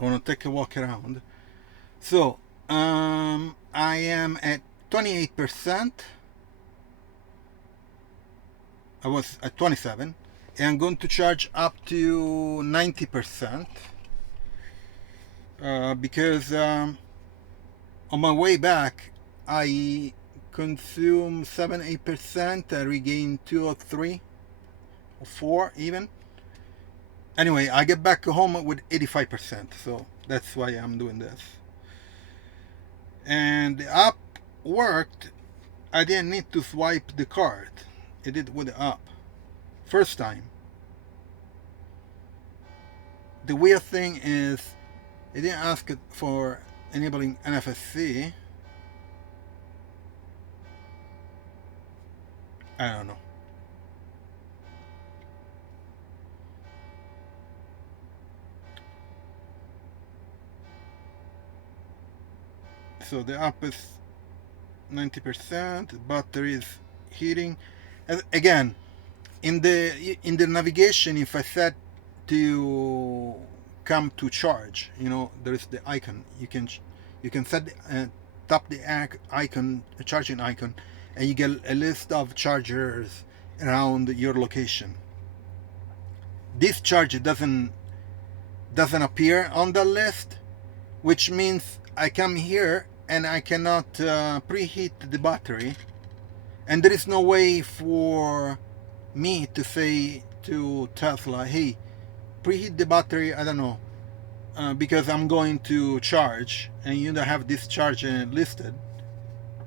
I want to take a walk around. So I am at 28%. I was at 27, and I'm going to charge up to 90% because on my way back I consume 7-8%. I regain 2 or 3 or 4 even. Anyway, I get back home with 85%, so that's why I'm doing this. And the app worked. I didn't need to swipe the card. It did with the app. First time. The weird thing is it didn't ask for enabling NFC. I don't know. So the app is 90%. Battery is heating. Again, in the navigation, if I set to come to charge, there is the icon. You can set tap the icon, the charging icon, and you get a list of chargers around your location. This charger doesn't appear on the list, which means I come here and I cannot preheat the battery, and there is no way for me to say to Tesla, hey, preheat the battery, I don't know, because I'm going to charge, and you don't have this charger listed.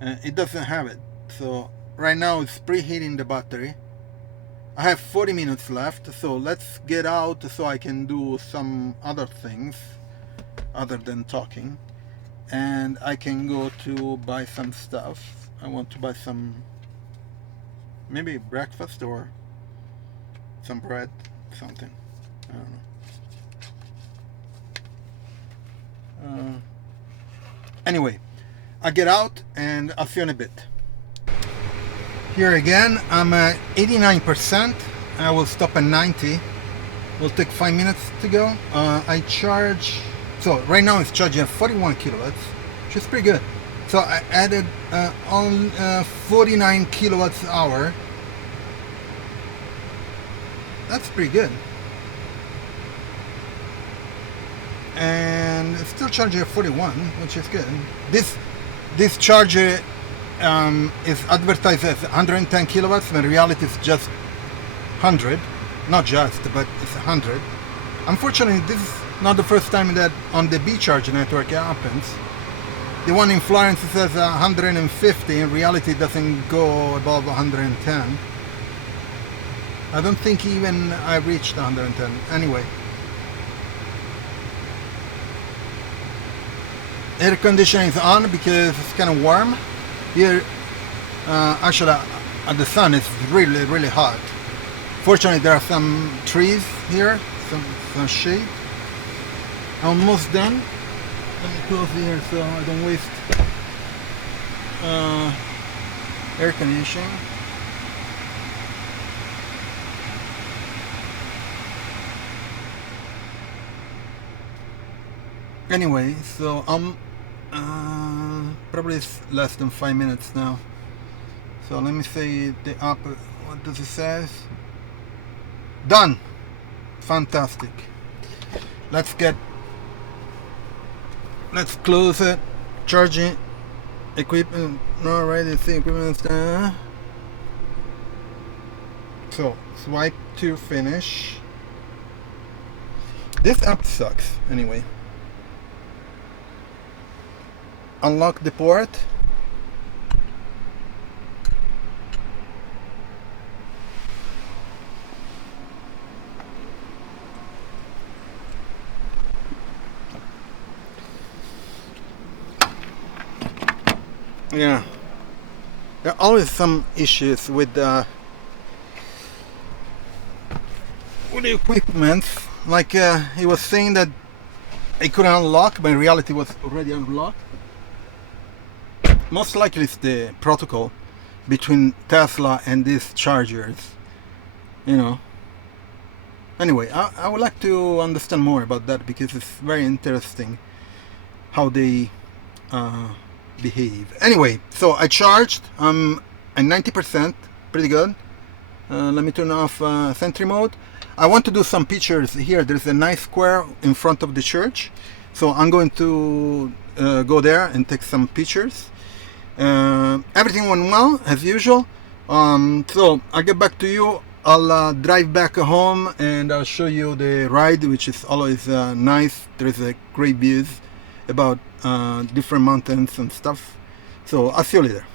It doesn't have it. So right now it's preheating the battery. I have 40 minutes left, so let's get out so I can do some other things other than talking. And I can go to buy some stuff. I want to buy some, maybe breakfast or some bread, something. I don't know. Anyway, I get out and I'll see you in a bit. Here again, I'm at 89%. I will stop at 90. Will take 5 minutes to go. I charge. So right now it's charging at 41 kilowatts, which is pretty good. So I added on 49 kilowatts hour. That's pretty good. And it's still charging at 41, which is good. This charger is advertised as 110 kilowatts, but in reality it's just 100. Not just, but it's 100. Unfortunately, this is not the first time that on the BeCharge network it happens. The one in Florence says 150. In reality, it doesn't go above 110. I don't think even I reached 110. Anyway. Air conditioning is on because it's kind of warm. Here, actually, the sun is really, really hot. Fortunately, there are some trees here, some shade. Almost done. Let me close here so I don't waste air conditioning. Anyway, so I'm probably it's less than 5 minutes now. So let me say the app. What does it say? Done. Fantastic. Let's close it. Charging equipment. No, right? It's the equipment. So swipe to finish. This app sucks. Anyway. Unlock the port. Yeah, there are always some issues with the equipment. Like he was saying that I couldn't unlock, but in reality it was already unlocked. Most likely it's the protocol between Tesla and these chargers. Anyway, I would like to understand more about that because it's very interesting how they behave. Anyway, so I charged. At 90%, pretty good. Let me turn off sentry mode. I want to do some pictures here. There's a nice square in front of the church, so I'm going to go there and take some pictures. Everything went well as usual. So I'll get back to you. I'll drive back home and I'll show you the ride, which is always nice. There's a great views about different mountains and stuff. So I'll see you later.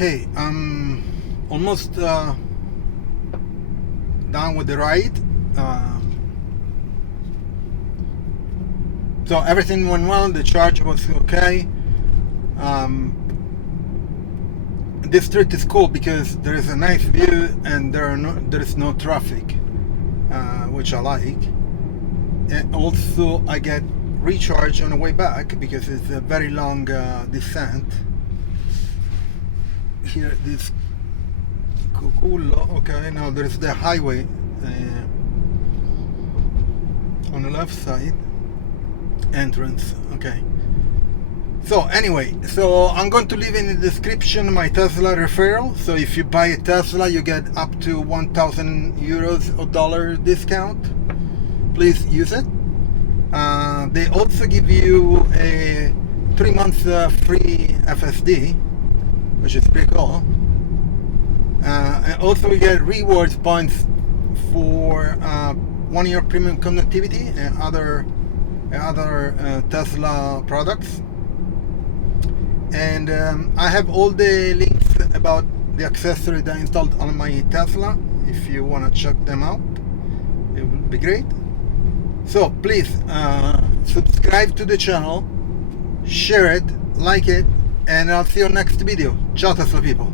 Hey, I'm almost done with the ride. So everything went well. The charge was okay. This street is cool because there is a nice view and there is no traffic, which I like. And also, I get recharge on the way back because it's a very long descent. Here, this Cucullo. Okay, now there's the highway on the left side entrance. Okay. So anyway, so I'm going to leave in the description my Tesla referral. So if you buy a Tesla, you get up to 1,000 euros or dollar discount. Please use it. They also give you a 3 months free FSD, which is pretty cool. And also we get rewards points for 1 year premium connectivity and other Tesla products. And I have all the links about the accessory that I installed on my Tesla. If you want to check them out, it would be great. So please subscribe to the channel, share it, like it, and I'll see you next video. Ciao Tesla people.